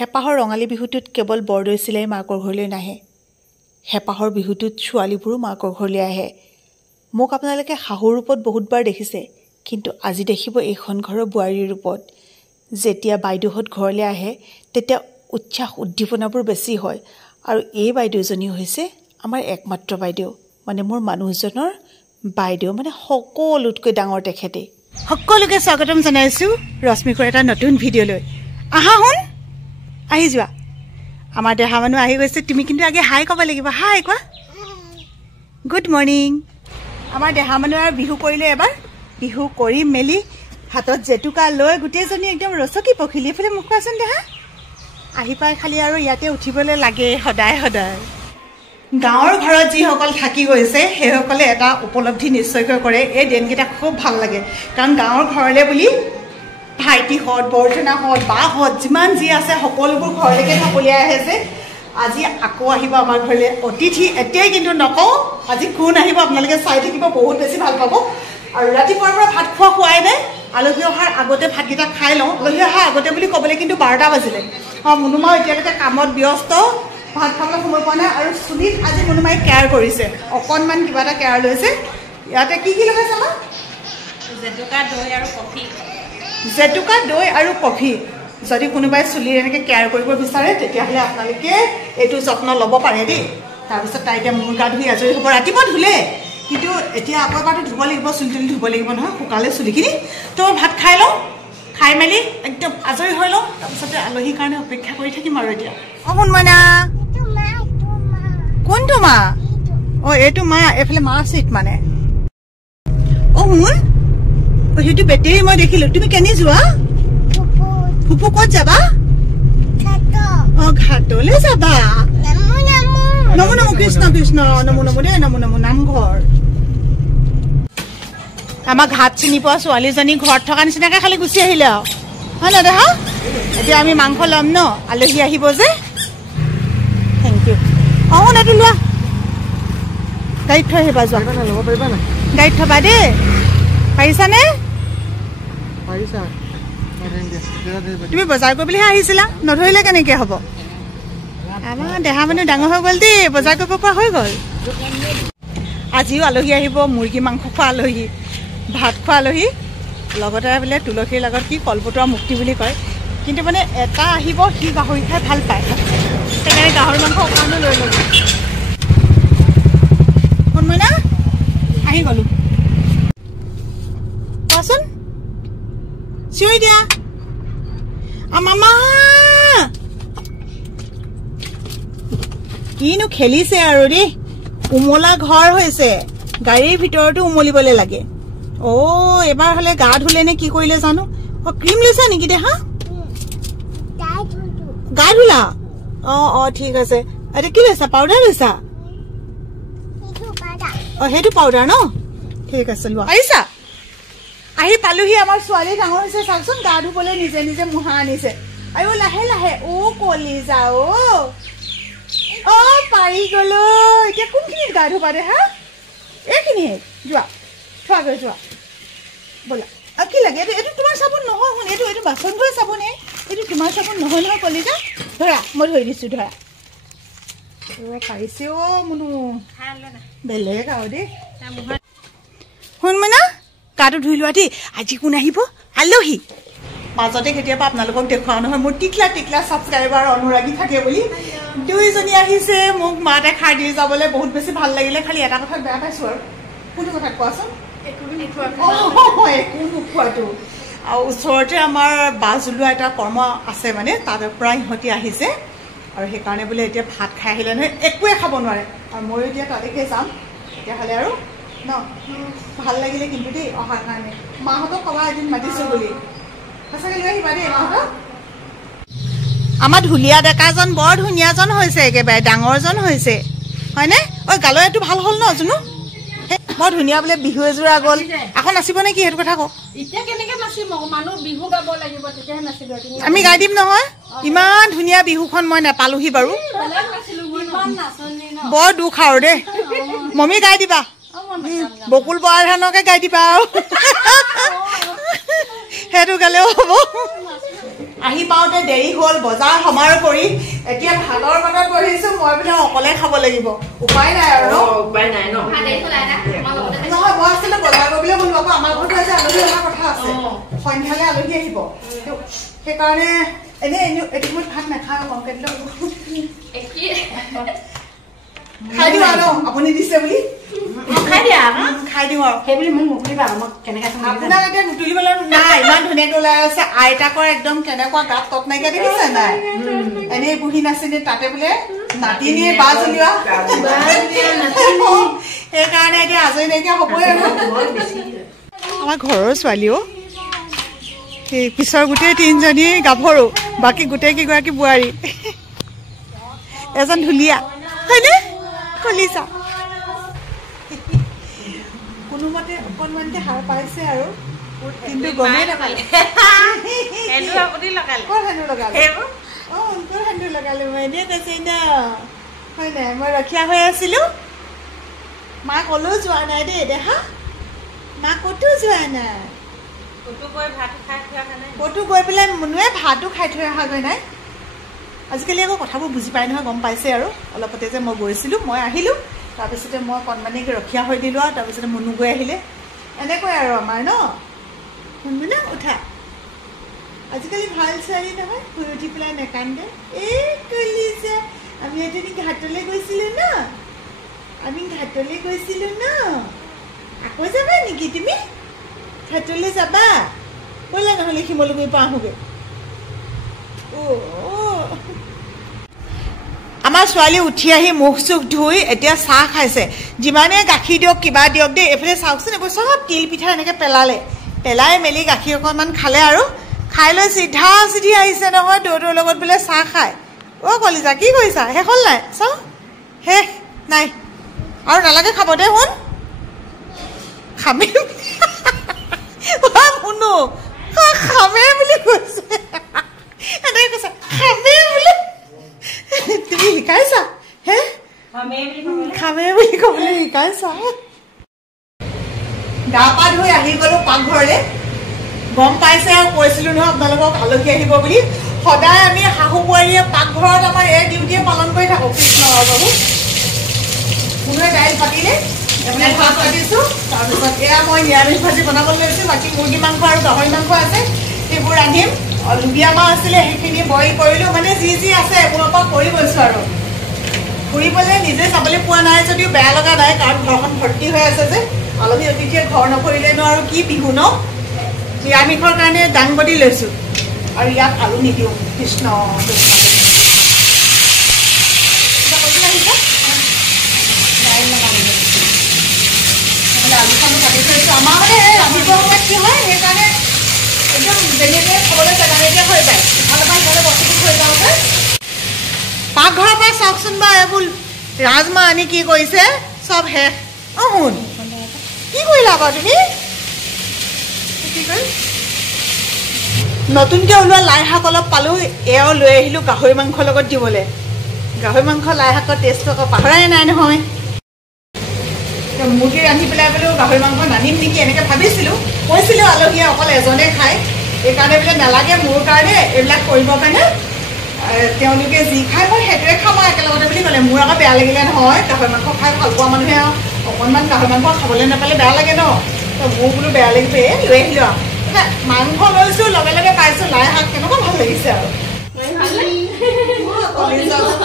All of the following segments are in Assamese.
হেপাহৰ ৰঙালী বিহুটোত কেৱল বৰদৈ চিলাই মাকৰ ঘৰলৈ নাহে। হেপাহৰ বিহুটোত ছোৱালীবোৰো মাকৰ ঘৰলৈ আহে। মোক আপোনালোকে শাহুৰ ৰূপত বহুতবাৰ দেখিছে, কিন্তু আজি দেখিব এইখন ঘৰৰ বোৱাৰীৰ ৰূপত। যেতিয়া বাইদেউহঁত ঘৰলৈ আহে তেতিয়া উৎসাহ উদ্দীপনাবোৰ বেছি হয়। আৰু এই বাইদেউজনী হৈছে আমাৰ একমাত্ৰ বাইদেউ, মানে মোৰ মানুহজনৰ বাইদেউ, মানে সকলোতকৈ ডাঙৰ তেখেতেই। সকলোকে স্বাগতম জনাইছোঁ ৰশ্মিকৰ এটা নতুন ভিডিঅ'লৈ। আহা শুন, আহি যোৱা। আমাৰ দেহা মানুহ আহি গৈছে, তুমি কিন্তু আগে হাই ক'ব লাগিব। হাই কোৱা, গুড মৰ্ণিং। আমাৰ দেহা মানুহ আৰু বিহু কৰিলে এবাৰ। বিহু কৰি মেলি হাতত জেতুকা লৈ গোটেইজনী একদম ৰচকি পখিলি। এইফালে মোক কোৱাচোন দেহা। আহি পাই খালি আৰু ইয়াতে উঠিবলৈ লাগে সদায় সদায়। গাঁৱৰ ঘৰত যিসকল থাকি গৈছে সেইসকলে এটা উপলব্ধি নিশ্চয়কৈ কৰে, এই দিনকেইটা খুব ভাল লাগে। কাৰণ গাঁৱৰ ঘৰলৈ বুলি ভাইটিহঁত, বৰজনাহঁত, বাহঁত যিমান যি আছে সকলোবোৰ ঘৰলৈকে ঢাপলিয়াই আহে যে আজি আকৌ আহিব আমাৰ ঘৰলৈ অতিথি। এতিয়াই কিন্তু নকওঁ আজি কোন আহিব, আপোনালোকে চাই থাকিব, বহুত বেছি ভাল পাব। আৰু ৰাতিপুৱাৰ পৰা ভাত খোৱা হোৱাই নাই, আলহী অহাৰ আগতে ভাতকেইটা খাই লওঁ। আলহী অহাৰ আগতে বুলি ক'বলৈ কিন্তু 12টা বাজিলে। মুনুমাও এতিয়ালৈকে কামত ব্যস্ত, ভাত খাবলৈ সময় পোৱা নাই। আৰু চুলিত আজি মুনুমাই কেয়াৰ কৰিছে, অকণমান কিবা এটা কেয়াৰ লৈছে। ইয়াতে কি কি লগাইছে আমাৰ? জেতুকা, দৈ আৰু কফি। জেতুকা, দৈ আৰু কফি। যদি কোনোবাই চুলিৰ এনেকৈ কেয়াৰ কৰিব বিচাৰে তেতিয়াহ'লে আপোনালোকে এইটো যত্ন ল'ব পাৰে দেই। তাৰপিছত তাই এতিয়া মূৰ গা ধুই আজৰি হ'ব। ৰাতিপুৱা ধুলে, কিন্তু এতিয়া আকৌ এবাৰটো ধুব লাগিব, চুলি তুলি ধুব লাগিব নহয়, শুকালে চুলিখিনি। তো ভাত খাই লওঁ, খাই মেলি একদম আজৰি হৈ লওঁ, তাৰপিছতে আলহীৰ কাৰণে অপেক্ষা কৰি থাকিম আৰু এতিয়া। অঁ শুন মইনা, কোনটো মা? অঁ এইটো মা, এইফালে মা চিট মানে। অঁ শুন, সেইটো বেটেৰী মই দেখিলোঁ। তুমি কেনি যোৱা? ফুপু ক'ত যাবা? অঁ ঘাটলৈ যাবা। নমো নমো কৃষ্ণ কৃষ্ণ, নমো নমো দেই, নমো নমো নামঘৰ। আমাৰ ঘাট চিনি পোৱা ছোৱালীজনী ঘৰত থকা নিচিনাকৈ খালি গুচি আহিলে আৰু, হয় নহয় দেহা? এতিয়া আমি মাংস ল'ম ন, আলহী আহিব যে। Thank you. অঁ এইটো লোৱা, গাড়ীত থৈ আহিবা। যোৱা ল'ব পাৰিবা নাই? গাড়ীত থবা দেই, পাৰিছানে? তুমি বজাৰ কৰিবলৈহে আহিছিলা, নধৰিলে কেনেকৈ হ'ব? আমাৰ দেহা মানুহ ডাঙৰ হৈ গ'ল দেই, বজাৰ কৰিব পৰা হৈ গ'ল। আজিও আলহী আহিব, মুৰ্গী মাংস খোৱা আলহী, ভাত খোৱা আলহী, লগতে বোলে তুলসীৰ লগত কি কলপতৰা মুক্তি বুলি কয়। কিন্তু মানে এটা আহিব, সি গাহৰি খাই ভাল পায়, সেইকাৰণে গাহৰি মাংস অকণমানো লৈ ল'ব। শুনমই না, আহি গ'লো। কোৱাচোন, চিঞৰি দিয়া। মামা কিনো খেলিছে আৰু দেই। উমলা ঘৰ হৈছে, গাড়ীৰ ভিতৰতো উমলিবলৈ লাগে। অ' এবাৰ হ'লে গা ধুলে নে কি কৰিলে জানো। অ' ক্ৰীম লৈছা নেকি দেহা? গা ধুলা? অঁ ঠিক আছে। এতিয়া কি লৈছা? পাউডাৰ লৈছা? অঁ সেইটো পাউডাৰ ন, ঠিক আছে লোৱা। আহিছা? আহি পালোহি। আমাৰ ছোৱালী ডাঙৰ হৈছে চাওকচোন, গা ধুবলৈ নিজে নিজে মুহা আনিছে। আৰু লাহে লাহে, অ' কলিজা, অ' পাৰি গ'লো। এতিয়া কোনখিনিত গা ধুবা দেহা? এইখিনিত যোৱা, থোৱাগৈ যোৱা, ব'লা। আৰু কি লাগে? এইটো তোমাৰ চাবোন নহয়, শুন, এইটো বাচন ধোৱা চাবোনে, এইটো তোমাৰ চাবোন নহয় নহয় কলিজা। ধৰা, মই ধৰি দিছোঁ, ধৰা। পাৰিছে অ' মুনু, বেলেগ আৰু দেই। শুন মানে গাটো ধুই লোৱা দেই, আজি কোন আহিব? আলহী। মাজতে কেতিয়াবা আপোনালোকক দেখুৱাও নহয়, মোৰ টিকলা টিকলা ছাবস্ক্ৰাইবাৰ অনুৰাগী থাকে বুলি। দুইজনী আহিছে, মোক মাত এষাৰ দি যাবলৈ বহুত বেছি ভাল লাগিলে। খালি এটা কথাত বেয়া পাইছোঁ আৰু। কোনটো কথাত কোৱাচোন? একো নোখোৱাটো। আৰু ওচৰতে আমাৰ বাছ ওলোৱা এটা কৰ্ম আছে, মানে তাৰ পৰা ইহঁতি আহিছে। আৰু সেইকাৰণে বোলে এতিয়া ভাত খাই আহিলে নহয়, একোৱে খাব নোৱাৰে। আৰু ময়ো এতিয়া তালৈকে যাম তেতিয়াহ'লে আৰু ন। ভাল লাগিলে কিন্তু দেই অহাৰ কাৰণে। মাহঁতক ক'বা এদিন মাতিছোঁ বুলি, সঁচাকৈ লৈ আহিবা দেই মাহঁতক। আমাৰ ঢুলীয়া ডেকাজন বৰ ধুনীয়াজন হৈছে, একেবাৰে ডাঙৰজন হৈছে, হয়নে? ঐ গালৈ এইটো ভাল হ'ল ন জুনু? বৰ ধুনীয়া বোলে বিহু এযোৰা গ'ল। আকৌ নাচিব নে কি সেইটো কথা কওক। আমি গাই দিম নহয়। ইমান ধুনীয়া বিহুখন মই নাপালোহি বাৰু, বৰ দুখ আৰু দেই। মমী গাই দিবা, বকুল বৰা ধানকে গাই দিবা আৰু সেইটো গালেও হ'ব। আহি পাওঁতে দেৰি হ'ল, বজাৰ সমাৰ কৰি এতিয়া ভাতৰ পাতত বহিছোঁ। মই বোলে অকলে খাব লাগিব, উপায় নাই আৰু উপায় নাই ন। নহয়, মই আচলতে বজাৰ কৰিবলৈ গ'লো আকৌ আমাৰ ঘৰতো আজি আলহী অহাৰ কথা আছে, সন্ধিয়ালৈ আলহী আহিব। সেইকাৰণে এনেই এইটো সময়ত ভাত নাখাওঁ, কমকৈ দিলে খাই দিওঁ আৰু ন, আপুনি দিছে বুলি খাই দিয়া খাই দিওঁ আৰু সেই বুলি মোক নুসুধিবা মোক কেনেকে আপোনাক এতিয়া নুতুলিবলৈ নাই। ইমান ধুনীয়াকৈ ওলাই আছে। আইতাকৰ একদম কেনেকুৱা গাত তত নাইকিয়া দেখিছে নাই, এনেই বহি নাছিলে তাতে বোলে নাতিনীয়ে বাজ উলিওৱা, সেইকাৰণে এতিয়া আজৰি নাইকিয়া হ'বই আৰু। আমাৰ ঘৰৰ ছোৱালীও সেই পিছৰ গোটেই 3জনী গাভৰু, বাকী গোটেই কেইগৰাকী বোৱাৰী, এজন ঢুলীয়া হয়নে কলিছা। কোনোমতে অকণমানকে হাৰ পাইছে আৰু, কিন্তু গমেই নাপালে লগালে। মই এনেই কৈছে ন হয় নাই, মই ৰখীয়া হৈ আছিলো। মা কলেও যোৱা নাই দেই দেখা, মা ক'তো যোৱা নাই, ক'তো গৈ পেলাই মনুৱে ভাতো খাই থৈ অহাগৈ নাই। আজিকালি আকৌ কথাবোৰ বুজি পাই নহয়, গম পাইছে আৰু অলপতে যে মই গৈছিলোঁ, মই আহিলোঁ, তাৰপিছতে মই কণমানিক ৰখীয়া হৈ দিলোঁ আৰু তাৰপিছতে মনু গৈ আহিলে, এনেকৈ আৰু আমাৰ ন শুনবিনা উঠা। আজিকালি ভাল ছোৱালী নহয়, শুই উঠি পেলাই নেকান্দে। এই কলিছে আমি এদিন ঘাটলৈ গৈছিলোঁ ন, আকৌ যাবা নেকি তুমি ঘাটলৈ যাবা? ব'লা নহ'লে শিমলুগুৰি পৰা আহোগৈ। আমাৰ ছোৱালী উঠি আহি মুখ চুখ ধুই এতিয়া চাহ খাইছে। যিমানে গাখীৰ দিয়ক কিবা দিয়ক দেই, এইফালে চাওকচোন এইবোৰ চব তিল পিঠা এনেকৈ পেলাই মেলি গাখীৰ অকণমান খালে আৰু খাই লৈ চিধা চিধি আহিছে নহয় দৌৰৰ লগত বোলে চাহ খায়। অ' কলিজা কি কৰিছা? শেষ হ'ল নাই? চাওঁ শেষ নাই আৰু নালাগে খাব দে। শুন খামে শুনো খামে বুলি কৈছে, এনেকৈ কৈছে খামে বুলি। তুমি শিকাইছা হে খামে বুলি ক'বলৈ শিকাইছা। গা পা ধুই আহি গ'লো পাকঘৰলৈ। গম পাইছে আৰু কৈছিলোঁ নহয় আপোনালোকক আলহী আহিব বুলি। সদায় আমি শাহু বোৱাৰীয়ে পাকঘৰত আমাৰ এই ডিউটিয়ে পালন কৰি থাকোঁ। কৃষ্ণ প্ৰভু। কোনোৱে দাইল পাতিলে মানে ভাত পাতিছোঁ, তাৰপিছত এয়া মই নিৰামিষ ভাজি বনাবলৈ লৈছোঁ। বাকী মুৰ্গী মাংস আৰু গাহৰি মাংস আছে, সেইবোৰ ৰান্ধিম। লুবিয়া মাছ আছিলে সেইখিনি বইল কৰিলোঁ, মানে যি আছে এইবোৰৰ পৰা কৰি গৈছোঁ আৰু। ফুৰিবলৈ নিজে চাবলৈ পোৱা নাই যদিও বেয়া লগা নাই, কাৰণ ঘৰখন ভৰ্তি হৈ আছে যে। আলহী অতিথিয়ে ঘৰ নকৰিলেনো আৰু কি বিহু ন। নিৰামিষৰ কাৰণে দাংবডি লৈছোঁ আৰু ইয়াত আলু নিদিওঁ। কৃষ্ণ আলুখনো কাটি থৈছোঁ। আমাৰ মানে ৰান্ধিব সময়ত কি হয়, সেইকাৰণে একদম যেনেকৈ খাবলৈ জেগা নাইকিয়া হৈ যায়, ইফালৰ পৰা সিফালে বস্তুটো থৈ যাওঁতে। পাকঘৰৰ পৰা চাওকচোন বা এইবোৰ ৰাজমাহ আনি কি কৰিছে, চব শেষ। অঁ শুন কি কৰিলা বাৰু তুমি? কি কৰি নতুনকৈ ওলোৱা লাই শাক অলপ পালোঁ, এয়াও লৈ আহিলোঁ গাহৰি মাংসৰ লগত দিবলৈ। গাহৰি মাংস লাই শাকৰ টেষ্টটো আকৌ পাহৰাই নাই নহয়। মুৰ্গী ৰান্ধি পেলাই বোলো গাহৰি মাংস নানিম নেকি এনেকৈ ভাবিছিলোঁ। কৈছিলোঁ আলহীয়ে অকল এজনে খায়, সেইকাৰণে বোলে নালাগে মোৰ কাৰণে এইবিলাক কৰিবৰ কাৰণে, তেওঁলোকে যি খায় মই সেইটোৱে খাম আৰু একেলগতে বুলি ক'লে। মোৰ আকৌ বেয়া লাগিলে নহয়, গাহৰি মাংস খাই ভাল পোৱা মানুহে আৰু অকণমান গাহৰি মাংস খাবলৈ নাপালে বেয়া লাগে ন। তো মোৰ বোলো বেয়া লাগিব, লৈ আহিলোঁ আৰু মাংস লৈছোঁ, লগে লগে পাইছোঁ লাই শাক, কেনেকুৱা ভাল লাগিছে আৰু।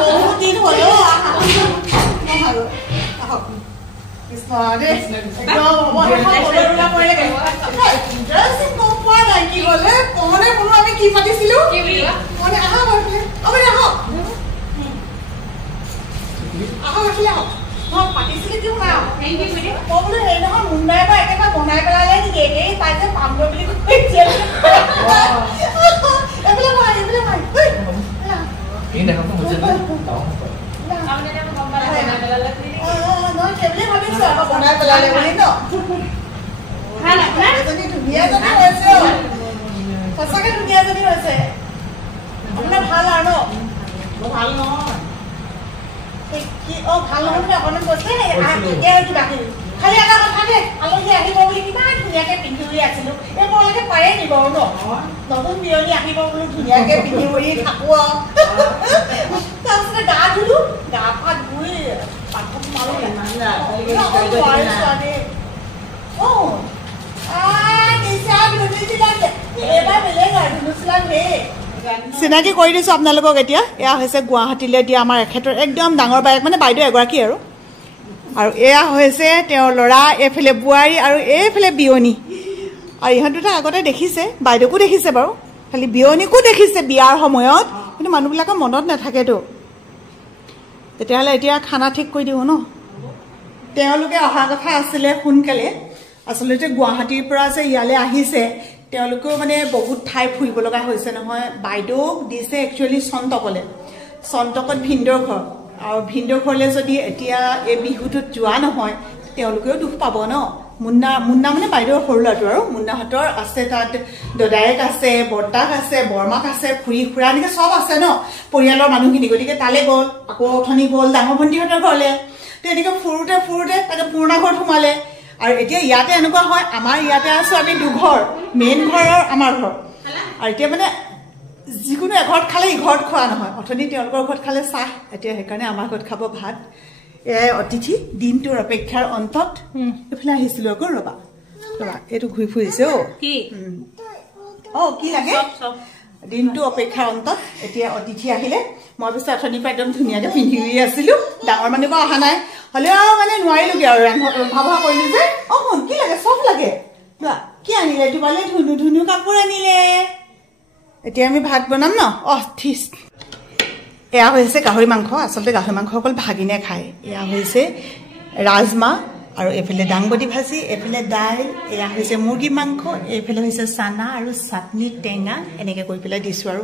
বহুত দিন হ'লেও কি পাতিছিলোঁ পাতিছিলে কি শুনা মই বোলো হেৰি নহয় মুন্দাই পৰা একেবাৰে বনাই পেলালে নেকি, এই তাই যে পাম গৈ বুলি কৈছে। এইবিলাক নহয় সেইবুলি ভাবিছোঁ আকৌ বনাই পেলালে বুলি ন। ধুনীয়া যদি হৈছে, সঁচাকৈ ধুনীয়া যদি হৈছে। আপোনাৰ ভাল আৰু ন? ভাল নহয় কি? অঁ ভাল নহয় বুলি অকণমান কৈছে, এতিয়া কিবা খালি এটা কথা দে আলহী আহিব বুলি কিমান ধুনীয়াকে পিন্ধি উৰি আছিলো এই মোলৈকে পাৰে নিব ন নতুন বিয়নী আহিব বুলি ধুনীয়াকে পিন্ধি উৰি থাকো তাৰপিছতে গা ধুলো গা পা ধুই পাকত মাৰো চিনাকি কৰি দিছোঁ আপোনালোকক এতিয়া এয়া হৈছে গুৱাহাটীলৈ দিয়া আমাৰ এখেতৰ একদম ডাঙৰ বায়েক মানে বাইদেউ এগৰাকী আৰু এয়া হৈছে তেওঁৰ ল'ৰা এইফালে বোৱাৰী আৰু এইফালে বিয়নী আৰু ইহঁত দুটা আগতে দেখিছে বাইদেউকো দেখিছে বাৰু খালি বিয়নীকো দেখিছে বিয়াৰ সময়ত কিন্তু মানুহবিলাকৰ মনত নাথাকেতো তেতিয়াহ'লে এতিয়া খানা ঠিক কৰি দিওঁ ন তেওঁলোকে অহা কথা আছিলে সোনকালে আচলতে গুৱাহাটীৰ পৰা যে ইয়ালৈ আহিছে তেওঁলোকেও মানে বহুত ঠাই ফুৰিব লগা হৈছে নহয় বাইদেউক দিছে একচুৱেলি চন্তকত ভিন্দৰ ঘৰ আৰু ভিন্দৰ ঘৰলৈ যদি এতিয়া এই বিহুটোত যোৱা নহয় তেওঁলোকেও দুখ পাব ন মুন্না মানে বাইদেউৰ সৰু ল'ৰাটো আৰু মুন্নাহঁতৰ আছে তাত দদায়েক আছে বৰ্তাক আছে বৰমাক আছে খুৰী খুৰা এনেকৈ চব আছে ন পৰিয়ালৰ মানুহখিনি গতিকে তালৈ গ'ল আকৌ অথনি গ'ল ডাঙৰ ভণ্টিহঁতৰ ঘৰলৈ তেনেকৈ ফুৰোতে তাকে পুৰণা ঘৰত সোমালে আৰু এতিয়া ইয়াতে এনেকুৱা হয় আমাৰ ইয়াতে আছোঁ আমি দুঘৰ মেইন ঘৰ আৰু আমাৰ ঘৰ আৰু এতিয়া মানে যিকোনো এঘৰত খালে ইঘৰত খোৱা নহয় অথনি তেওঁলোকৰ ঘৰত খালে চাহ এতিয়া সেইকাৰণে আমাৰ ঘৰত খাব ভাত এয়াই অতিথি দিনটোৰ অপেক্ষাৰ অন্তত এইফালে আহিছিলোঁ আকৌ ৰবা এইটো ঘূৰি ফুৰিছে কি লাগে দিনটো অপেক্ষাৰ অন্তত এতিয়া অতিথি আহিলে মই পিছত অথনিৰ পৰা একদম ধুনীয়াকৈ পিন্ধি উৰি আছিলোঁ ডাঙৰ মানুহ পৰা অহা নাই হ'লেও মানে নোৱাৰিলোগৈ আৰু ৰন্ধা কৰিলোঁ যে শুন কি লাগে চব লাগে কি আনিলে তোমালে ধুনু কাপোৰ আনিলে এতিয়া আমি ভাত বনাম ন ঠিক এয়া হৈছে গাহৰি মাংস আচলতে গাহৰি মাংস অকল ভাগিনে খায় এয়া হৈছে ৰাজমাহ আৰু এইফালে দাংবডি ভাজি এইফালে দাইল এয়া হৈছে মুৰ্গী মাংস এইফালে হৈছে চানা আৰু চাটনি টেঙা এনেকৈ কৰি পেলাই দিছোঁ আৰু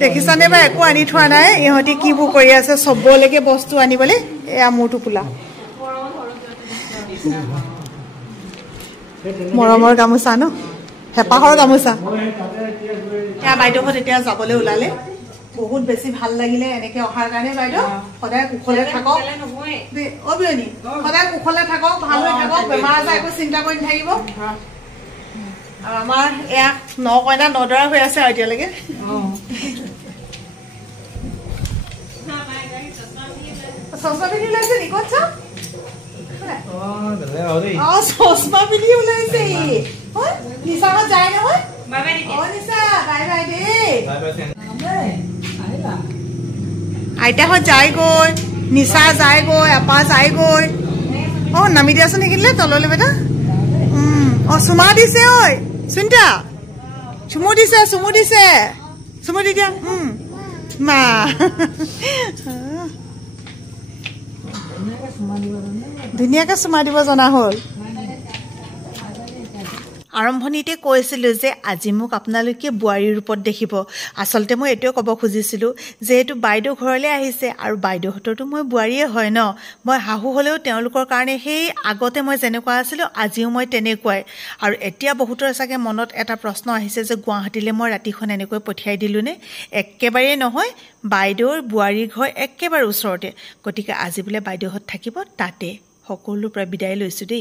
দেখিছানে বা একো আনি থোৱা নাই ইহঁতি কিবোৰ কৰি আছে চবলৈকে বস্তু আনিবলৈ এয়া মোৰ টোপোলা মৰমৰ গামোচা ন হেঁপাহৰ গামোচা এয়া বাইদেউহঁত এতিয়া যাবলৈ ওলালে বহুত বেছি ভাল লাগিলে এনেকৈ অহাৰ কাৰণে বাইদেউ সদায় কুশলে থাকক বিয়নী সদায় কুশলে থাকক ভাল হৈ থাকক বেমাৰ আজাৰ একো চিন্তা কৰি নাথাকিব আৰু আমাৰ এয়া কইনা নদৰা হৈ আছে আৰু এতিয়ালৈকে চশমা পিন্ধি ওলাইছে নি ক'ত চা চশমা পিন্ধি ওলাইছে নিশাহঁত যায় নহয় নিশা বাই বাই দেই আইতাহঁত যায়গৈ নিশা যায়গৈ আপা যায়গৈ নামি দিয়াচোন সেইখিনিলে তললৈ বেটা চুমা দিছে ঐ চিন্তা চুমু দি দিয়া মা ধুনীয়াকৈ চুমা দিব জনা হ'ল আৰম্ভণিতে কৈছিলোঁ যে আজি মোক আপোনালোকে বোৱাৰীৰ ৰূপত দেখিব আচলতে মই এইটোৱে ক'ব খুজিছিলোঁ যিহেতু বাইদেউ ঘৰলৈ আহিছে আৰু বাইদেউহঁতৰতো মই বোৱাৰীয়ে হয় ন মই শাহু হ'লেও তেওঁলোকৰ কাৰণে সেই আগতে মই যেনেকুৱা আছিলোঁ আজিও মই তেনেকুৱাই আৰু এতিয়া বহুতৰ চাগে মনত এটা প্ৰশ্ন আহিছে যে গুৱাহাটীলৈ মই ৰাতিখন এনেকৈ পঠিয়াই দিলোঁনে একেবাৰেই নহয় বাইদেউৰ বোৱাৰীৰ ঘৰ একেবাৰে ওচৰতে গতিকে আজি বোলে বাইদেউহঁত থাকিব তাতে সকলোৰ পৰা বিদায় লৈছোঁ দেই